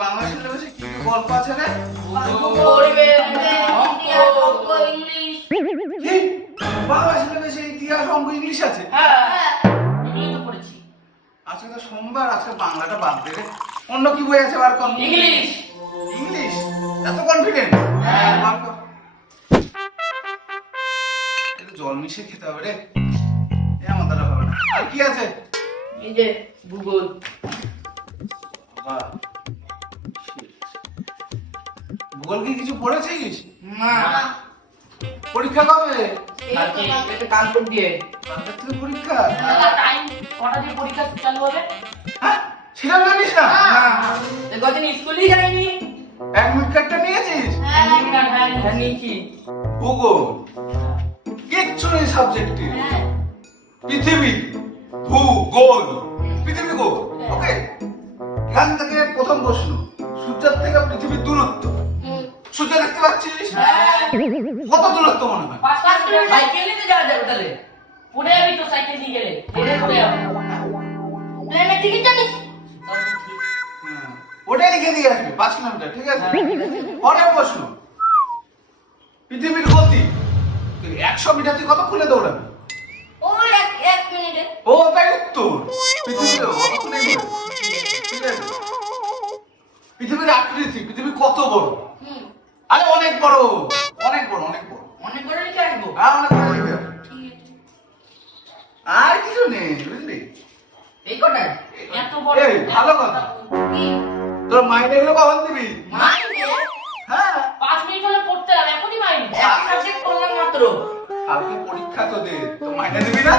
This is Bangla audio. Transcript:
বাংলা সিলেবাসে কি কি গল্প আছে রে? কি? বাংলা সিলেবাসে ইতিহাস, অঙ্ক, ইংলিশ আছে? আজকে তো সোমবার, আজকে বাংলাটা বাদ দে রে। অন্য কি বই আছে বার কর। ইংলিশ। ইংলিশ? এত কনফিডেন্ট? বার কর। একটু জল মিশিয়ে খেতে হবে রে। এ আমার দ্বারা হবে না। আর কি আছে? এই যে ভূগোল। বাবা, ভূগোল কি কিছু পড়েছিস? না। পরীক্ষা কবে? কালকে এটা কালকে দিয়ে। কালকের থেকে পরীক্ষা? টাইম কটা দিয়ে পরীক্ষা চালু হবে? হ্যাঁ, সেটা জানিস না? গতদিন স্কুলেই যাইনি। অ্যাডমিট কার্ডটা নিয়েছিস? হ্যাঁ নিয়েছি। ভূগোল কিচ্ছু নেই সাবজেক্টে। পৃথিবী, ভূগোল, পৃথিবী গোল। ওকে, এখান থেকে প্রথম প্রশ্ন, সূর্যের থেকে পৃথিবীর দূরত্ব। সূর্য দেখতে পাচ্ছিস? কত দূরত্ব মনে হয়? 5 মিনিট সাইকেল নিতে যাওয়া যাবে তাহলে। পড়ে যাবি তো সাইকেল নিয়ে গেলে। হেঁটে পড়ে যাবো। প্লেনের টিকিট জানিস? হ্যাঁ, ওটাই লিখে দিয়ে আসবি 5 কিলোমিটার, ঠিক আছে? পরের প্রশ্ন, পৃথিবীর গতি। তুই 100 মিটার তুই কতক্ষণে দৌড়াবি? ওই এক মিনিটে। ও তাই উত্তর। পৃথিবীর কতক্ষণে দৌড়াবি? ঠিক আছে? পৃথিবীর আকৃতি, পৃথিবী কত বড়? আরে অনেক বড়, অনেক বড়, অনেক বড়। অনেক বড় লিখে আসবো। হ্যাঁ, অনেক বড় লিখে আসবি। আর কিছু নেই, বুঝলি? এই কটা? এত বড়। এই, ভালো কথা। কি? তোর মাইনে গুলো কখন দিবি? মাইনে? হ্যাঁ, 5 মিনিট হলে পড়তে হবে, এখনই মাইনে। একটা সাবজেক্ট পড়লাম মাত্র। কালকে পরীক্ষা তোদের, তো মাইনে দিবি না?